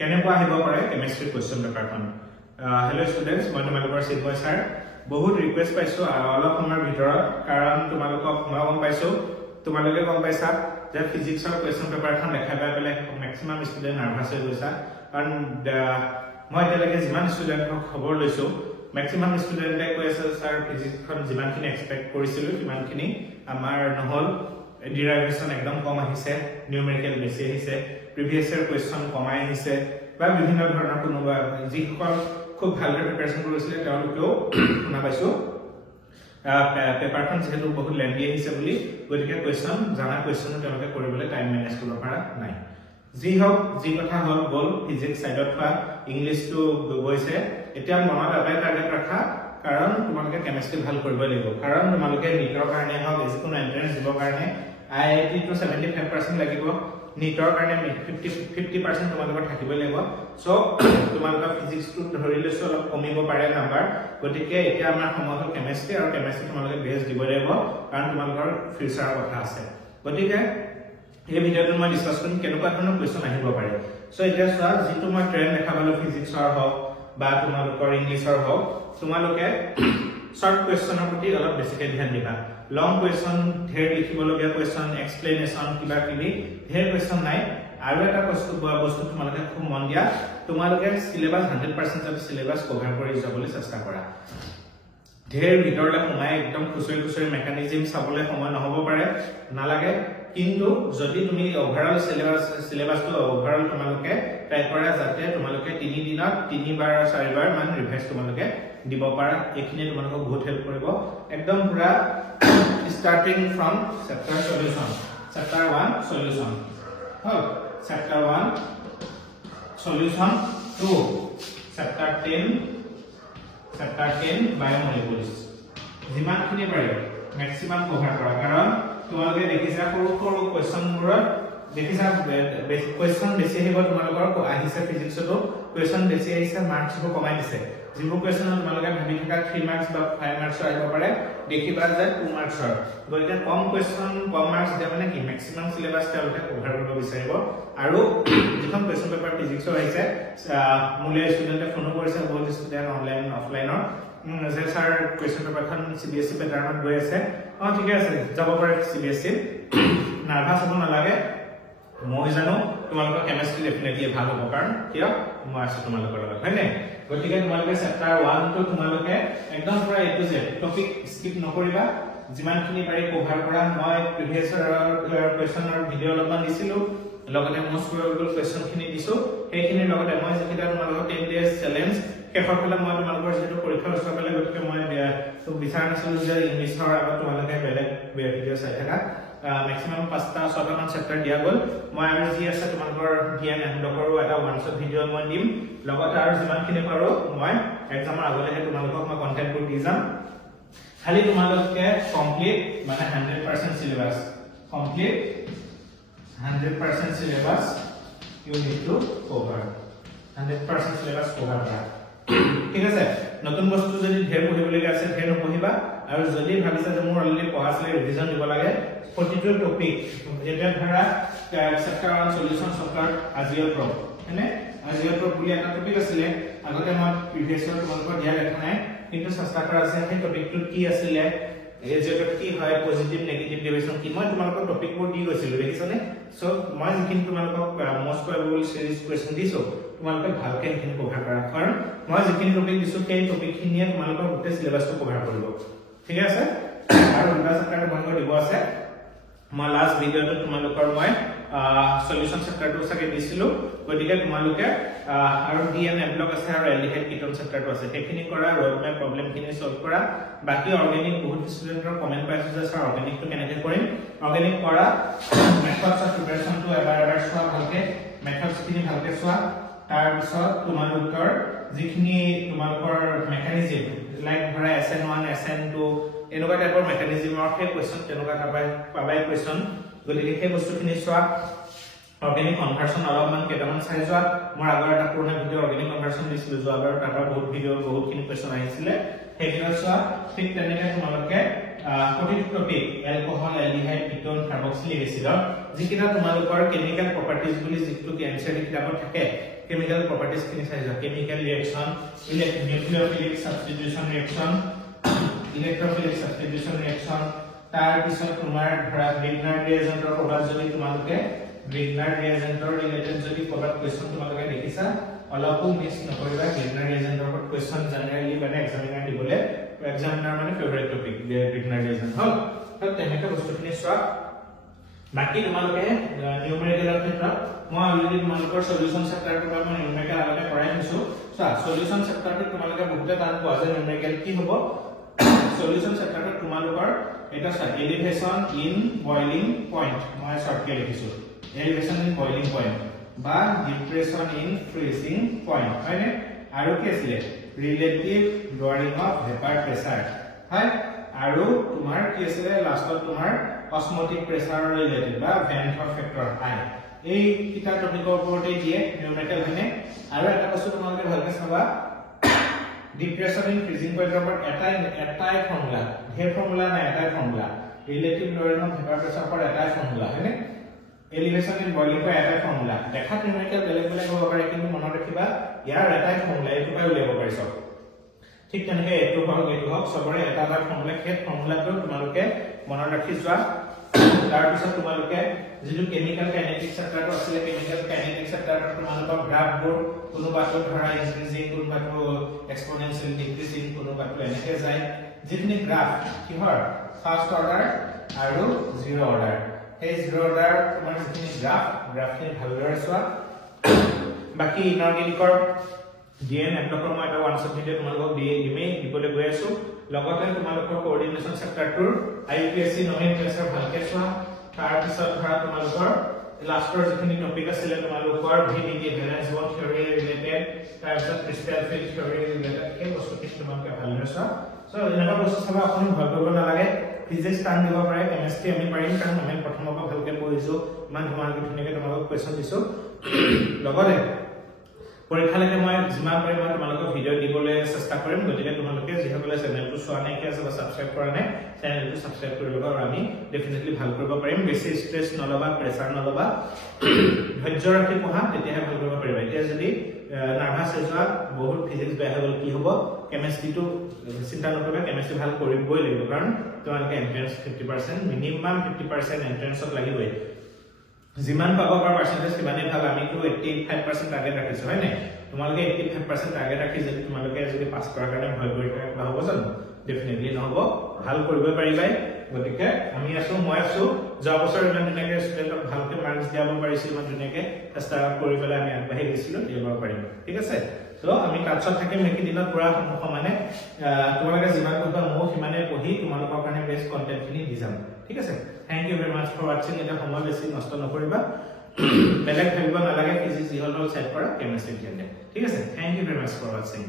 কেনেকুৱা আহিব পাৰে কেমিষ্ট্ৰি কোৱেশ্চন পেপাৰখন হেল্ল ষ্টুডেন্টস মই তোমালোকৰ চিন্ময় স্যাৰ বহুত ৰিকুৱেষ্ট পাইছো অলপ সময়ৰ ভিতৰত কাৰণ তোমালোকক মই গম পাইছো তোমালোকে গম পাইছা যে ফিজিক্সৰ কোৱেশ্চন পেপাৰখন দেখাই পাই পেলাই ম্যাক্সিমাম ষ্টুডেন্ট নাৰ্ভাছ হৈ গৈছা কাৰণ মই এতিয়ালৈকে যিমান ষ্টুডেন্টক খবৰ লৈছো ম্যাক্সিমাম ষ্টুডেন্টে কৈ আছে স্যাৰ ফিজিক্সখন যিমানখিনি এক্সপেক্ট কৰিছিলো সিমানখিনি আমাৰ নহল ডিৰাইভেশন একদম কম আহিছে নিউমেৰিকেল বেছি আহিছে প্ৰিভিয়াস ইয়াৰ কোৱেশ্চন কমাই আহিছে বা বিভিন্ন ধৰণৰ কোনোবা যিসকল খুব ভালদৰে প্ৰিপাৰেচন কৰিছিল তেওঁলোকেও শুনা পাইছো পেপাৰখন যেহেতু বহুত লেন্থি আহিছে বুলি গতিকে কোৱেশ্চন জানা কোৱেশ্চনো তেওঁলোকে কৰিবলৈ টাইম মেনেজ কৰিব পৰা নাই যি হওক যি কথা হল গল ফিজিক্স সাইডত বা ইংলিশটো গৈছে এতিয়া মনত এটাই টাৰ্গেট ৰাখা কাৰণ তোমালোকে কেমিষ্ট্ৰি ভাল কৰিব লাগিব কাৰণ তোমালোকে নিটৰ কাৰণে হওক যিকোনো এন্ট্ৰেন্স দিবৰ কাৰণে আইআইটি তো 75% লাগিব নিটৰ কাৰণে 50% তোমালোকৰ থাকিব লাগিব সো তোমালোকৰ ফিজিক্সটো ধৰি লৈছো অলপ কমিব পাৰে নাম্বাৰ গতিকে এতিয়া আমাৰ সময় হল কেমিষ্ট্ৰি আৰু কেমিষ্ট্ৰি তোমালোকে বেছ দিব লাগিব কাৰণ তোমালোকৰ ফিউচাৰৰ কথা আছে গতিকে এই ভিডিওটো মই ডিসকাস কৰিম কেনেকুৱা ধৰণৰ কোৱেশ্চন আহিব পাৰে সো এতিয়া চোৱা যেটো মই ট্ৰেন্ড দেখাবলৈ ফিজিক্সৰ হওক বা তোমালোকৰ ইংলিশৰ হওক তোমালোকে শৰ্ট কোৱেশ্চনৰ প্ৰতি অলপ বেছিকৈ ধ্যান দিবা লং কোৱেশ্চন ধেৰ লিখিবলগীয়া কোৱেশ্চন এক্সপ্লেনেশন কিবা কিবি ধেৰ কোৱেশ্চন নাই আৰু এটা বস্তু তোমালোকে খুব মন দিয়া তোমালোকে সিলেবাস 100% অফ সিলেবাস কভাৰ কৰি যাবলৈ চেষ্টা কৰা ধেৰ ভিতৰলৈ সোমাই একদম খুচৰি মেকানিজম চাবলৈ সময় নহব পাৰে নালাগে কিন্তু যদি তুমি ওভাৰঅল সিলেবাসটো ওভাৰঅল তোমালোকে ট্ৰাই কৰা যাতে তোমালোকে 3 দিনত 3 বাৰ 4 বাৰ মান ৰিভাইজ তোমালোকে দিব পাৰা এখিনি তোমালোকক বহুত হেল্প কৰিব একদম পুৰা starting from chapter solution chapter 1 solution chapter 1 solution to chapter 10 biomolecules যিমানখিনি পাৰে ম্যাক্সিমাম কভাৰ কৰা কাৰণ তোমালোকে দেখিছা সৰু কোৱেশ্চনবোৰত দেখিছা কোৱেশ্চন বেছি আহিব তোমালোকৰ আহিছে ফিজিক্সটো কোৱেশ্চন বেছি আহিছে মাৰ্কছটো কমাই দিছে যিবোৰ কোৱেশ্চন তোমালোকে ভাবি থকা 3 মাৰ্কছ বা 5 মাৰ্কছ আহিব পাৰে দেখিবা যে 2 মাৰ্কছৰ গতিকে কম কোৱেশ্চন কম মাৰ্কছ দিয়া মানে কি ম্যাক্সিমাম সিলেবাস তেওঁলোকে কভাৰ কৰিব বিচাৰিব আৰু যিখন কোৱেশ্চন পেপাৰ ফিজিক্সৰ আহিছে মূল্য ষ্টুডেন্টে ফোন কৰিছে বহুত ষ্টুডেন্ট অনলাইন অফলাইনৰ যে স্যাৰ কোৱেশ্চন পেপাৰখন সিবিএসই পেটাৰ্নত গৈ আছে ঠিক আছে যাব পাৰে সিবিএসই নাৰ্ভাছ হ'ব নালাগে মই জানো তোমালোকৰ কেমিষ্ট্ৰি ডেফিনেটলি ভাল হ'ব কাৰণ কিয় মই আছো তোমালোকৰ লগত হয়নে গতিকে তোমালোকে চেপ্টাৰ 1 টো তোমালোকে একদম পুৰা এ টু জেড টপিক স্কিপ নকৰিবা যিমানখিনি পাৰি কভাৰ কৰা মই প্ৰিভিয়াস কোৱেশ্চনৰ ভিডিও অলপমান দিছিলো লগতে মোস্ট প্ৰবেবল কোৱেশ্চনখিনি দিছো সেইখিনিৰ লগতে মই যেটা তোমালোকৰ 10 ডেজ চ্যালেঞ্জ শেষৰ ফালে মই তোমালোকৰ যেটো পৰীক্ষা ওচৰ পালে গতিকে মই তো বিচাৰ নাছিলো যে ইংলিশৰ আগত তোমালোকে বেলেগ ভিডিও চাই থাকা ম্যাক্সিমাম 5টা 6টা মান চেপ্টাৰ দিয়া গল মই আৰু যি আছে তোমালোকৰ জ্ঞান এন্ডকৰো এটা ওয়ান শট ভিডিও মই দিম লগতে আৰু যিমানখিনি পাৰো মই এক্সামৰ আগলৈকে তোমালোকক মই কন্টেন্ট কৰি দি যাম খালি তোমালোকে কমপ্লিট মানে 100% syllabus complete 100% syllabus you need to cover 100% syllabus cover কৰা ঠিক আছে নতুন বস্তু যদি ধেৰ পঢ়িবলগীয়া আছে ধেৰ নপঢ়িবা আৰু যদি ভাবিছা যে মোৰ অলৰেডি পঢ়া আছে ৰিভিজন দিব লাগে প্ৰতিটো টপিক যেটা ধৰা চেপ্টাৰ 1 সলিউশন চফটওয়্যাৰ আজিঅ' প্ৰ হয়নে আজিঅ' প্ৰ বুলি এটা টপিক আছিলে আগতে মই প্ৰিভিয়াছৰ তোমালোকৰ দিয়া দেখা নাই কিন্তু চেষ্টা কৰা আছে সেই টপিকটো কি আছিলে এজেট কি হয় পজিটিভ নেগেটিভ ডিভিজন কি মই তোমালোকৰ টপিকবোৰ দি গৈছিলো দেখিছানে সো মই যিখিনি তোমালোকক মোস্ট প্ৰবেবল সিৰিজ কোৱেশ্চন দিছো তোমালোকে ভালকে এইখিনি কভাৰ কৰা কাৰণ মই যিখিনি টপিক দিছো সেই টপিকখিনিয়ে তোমালোকৰ গোটেই সিলেবাসটো কভাৰ কৰিব ঠিক আছে আৰু দুটা চেপ্টাৰ বন্ধ দিব আছে মই লাষ্ট ভিডিওটো তোমালোকৰ মই সলিউশন চেপ্টাৰটো সাকে দিছিলো গতিকে তোমালোকে আৰু ডিএনএ ব্লক আছে আৰু এলডিহাইড কিটোন চেপ্টাৰটো আছে সেইখিনি কৰা ৰোড ম্যাপ প্ৰবলেমখিনি সলভ কৰা বাকি অৰ্গানিক বহুত ষ্টুডেন্টৰ কমেন্ট পাইছো যে স্যাৰ অৰ্গানিকটো কেনেকৈ কৰিম অৰ্গানিক কৰা মেথডছ অফ প্ৰিপাৰেচনটো এবাৰ চোৱা ভালকে মেথডছখিনি ভালকে চোৱা তাৰ পিছত তোমালোকৰ যিখিনি তোমালোকৰ মেকানিজম লাইক ধৰা SN1 SN2 এনেকুৱা টাইপৰ মেকানিজমৰ সেই কোৱেশ্চন তেনেকুৱা পাবাই কোৱেশ্চন গতিকে সেই বস্তুখিনি চোৱা অৰ্গানিক কনভাৰ্সন অলপমান কেইটামান চাই যোৱা মোৰ আগৰ এটা পুৰণা ভিডিও অৰ্গানিক কনভাৰ্সন দিছিলো যোৱাবাৰ তাৰ বহুত ভিডিও বহুতখিনি কোৱেশ্চন আহিছিলে সেইখিনি চোৱা ঠিক তেনেকৈ তোমালোকে প্ৰতিটো topic alcohol aldehyde ketone carboxylic এসিডৰ যিকিটা তোমালোকৰ কেমিক্যাল প্ৰপাৰ্টিজ বুলি যিটো কেমিষ্ট্ৰি কিতাপত থাকে কেমিক্যাল প্ৰপাৰ্টিজ খিনি চাই যোৱা chemical reaction nucleophilic substitution reaction electrophilic substitution reaction তাৰ পিছত তোমাৰ ধৰা গ্ৰিগনাৰ ৰিএজেন্টৰ প্ৰবাদ যদি তোমালোকে গ্ৰিগনাৰ ৰিএজেন্টৰ ৰিলেটেড যদি প্ৰবাদ কোৱেশ্চন তোমালোকে দেখিছা অলপো মিস নকৰিবা গ্ৰিগনাৰ ৰিএজেন্টৰ ওপৰত কোৱেশ্চন জেনাৰেলি মানে এক্সামিনাৰ দিবলে এক্সামিনাৰ মানে ফেভাৰিট টপিক গ্ৰিগনাৰ ৰিএজেন্ট হল তো তেনেকা বস্তুখিনি চোৱা বাকি তোমালোকে নিউমেৰিকেলৰ ক্ষেত্ৰত মই অলৰেডি তোমালোকৰ সলিউশন চেপ্টাৰটো পৰা মই নিউমেৰিকেল আগতে কৰাই দিছো চোৱা সলিউশন চেপ্টাৰটো তোমালোকে বহুতে টান পোৱা যে নিউমেৰিকেল কি হ'ব সলিউশন চেপ্টাৰটো তোমালোকৰ এটা এলিভেশন ইন বয়লিং পইণ্ট মই শৰ্টকে লিখিছো এলিভেশন ইন বয়লিং পইণ্ট বা ডিপ্ৰেছন ইন ফ্ৰিজিং পইণ্ট হয়নে আৰু কি আছিল ৰিলেটিভ লৱাৰিং অফ ভেপাৰ প্ৰেছাৰ হয় আৰু তোমাৰ কি আছিল লাষ্টত তোমাৰ অসমোটিক প্ৰেছাৰৰ ৰিলেটেড বা ভেন্থৰ ফেক্টৰ হাই এই কিটা টপিকৰ ওপৰতে দিয়ে নিউমেৰিকেল হয়নে আৰু এটা বস্তু তোমালোকে ভালকে চাবা ডিপ্ৰেছন ইন ফ্ৰিজিং পইণ্টৰ ওপৰত এটাই ফৰ্মুলা ঢেৰ ফৰ্মুলা নাই এটাই formula relative লৱাৰিং of vapour pressure ওপৰত এটাই ফৰ্মুলা হয়নে এলিভেশন ইন বয়লিং পইণ্ট এটাই ফৰ্মুলা দেখাত নিউমেৰিকেল বেলেগ বেলেগ হ'ব পাৰে কিন্তু মনত ৰাখিবা ইয়াৰ এটাই ফৰ্মুলা এইটো পাই উলিয়াব পাৰিছ ঠিক তেনেকে এইটো হওক সবৰে এটা ফৰ্মুলা খেত ফৰ্মুলাটো তোমালোকে মনত ৰাখি যোৱা তাৰ পিছত তোমালোকে যেটো কেমিক্যাল কাইনেটিক্স চেপ্টাৰটো আছিল কেমিক্যাল কাইনেটিক্স চেপ্টাৰটো তোমালোকৰ গ্ৰাফবোৰ কোনোবাটো ধৰা ইনক্ৰিজিং কোনোবাটো এক্সপোনেনশিয়েল ডিক্ৰিজিং কোনোবাটো এনেকে যায় যিখিনি গ্ৰাফ কিহৰ ফাৰ্স্ট অৰ্ডাৰ আৰু জিৰ' অৰ্ডাৰ এই জিৰ' অৰ্ডাৰ তোমাৰ যিখিনি গ্ৰাফখিনি ভালদৰে চোৱা বাকি ইনঅৰ্গেনিকৰ ডিএন এপ্লকৰ মই এটা ওয়ান সাবজেক্টে তোমালোকক দিমেই দিবলৈ গৈ আছো লগতে তোমালোকৰ কোঅৰ্ডিনেশন চেপ্টাৰটোৰ আইপিএসসি নমিনেচন ভালকে চোৱা তাৰ পিছত ধৰা তোমালোকৰ লাষ্টৰ যিখিনি টপিক আছিল তোমালোকৰ VDD valence bond theory related তাৰ পিছত ক্ৰিষ্টেল ফিল্ড থিওৰি ৰিলেটেড এই বস্তুখিনি তোমালোকে ভালদৰে চোৱা সো এনেকা বস্তু চাবা আপুনি ভয় কৰিব নালাগে ফিজিক্স টান দিব পাৰে কেমিষ্ট্ৰি আমি পাৰিম কাৰণ আমি প্ৰথমৰ পৰা ভালকে পঢ়িছো ইমান ধুনীয়াকৈ তোমালোকক কোৱেশ্চন দিছো লগতে পৰীক্ষালৈকে মই যিমান পাৰিম মই তোমালোকক ভিডিঅ' দিবলৈ চেষ্টা কৰিম গতিকে তোমালোকে যিসকলে চেনেলটো চোৱা নাই কি আছে বা সাবস্ক্ৰাইব কৰা নাই চেনেলটো সাবস্ক্ৰাইব কৰি ল'বা আৰু আমি ডেফিনেটলি ভাল কৰিব পাৰিম বেছি ষ্ট্ৰেছ নলবা প্ৰেছাৰ নলবা ধৈৰ্য ৰাখি পঢ়া তেতিয়াহে ভাল কৰিব পাৰিবা এতিয়া যদি নাৰ্ভাছ হৈ যোৱা বহুত ফিজিক্স বেয়া হৈ গ'ল কি হ'ব কেমিষ্ট্ৰিটো চিন্তা নকৰিবা কেমিষ্ট্ৰি ভাল কৰিবই লাগিব কাৰণ তোমালোকে এন্ট্ৰেন্স 50% মিনিমাম 50% এন্ট্ৰেন্সত লাগিবই जिमान पाबा पर परसेंटेज किमाने ভাল আমিটো 85% টাৰ্গেট ৰাখিছো হয় নাই তোমালোকে 85% টাৰ্গেট ৰাখি যদি তোমালোকে যদি পাস কৰাৰ কাৰণে ভয় কৰি থকা হ'ব জানো ডেফিনেটলি নহব ভাল কৰিব পাৰিবাই গতিকে আমি আছো মই আছো যোৱা বছৰ ইমান ধুনীয়াকৈ ষ্টুডেণ্টক ভালকে মাৰ্কস দিয়াব পাৰিছিল ইমান ধুনীয়াকৈ চেষ্টা কৰি পেলাই আমি আগবাঢ়ি গৈছিলো দিব পাৰিম ঠিক আছে তো আমি কাটছত থাকিম নেকি দিনত পুৰা সমানে তোমালোকে যিমান কৰিবা মই সিমানে পঢ়ি তোমালোকৰ কাৰণে বেষ্ট কন্টেন্টখিনি দি যাম ঠিক আছে thank you very much for watching এটা সময় বেছি নষ্ট নকৰিবা বেলেগ ভাবিব নালাগে ফিজিক্স ইহল সেট কৰা কেমিষ্ট্ৰি ঠিক আছে thank you very much for watching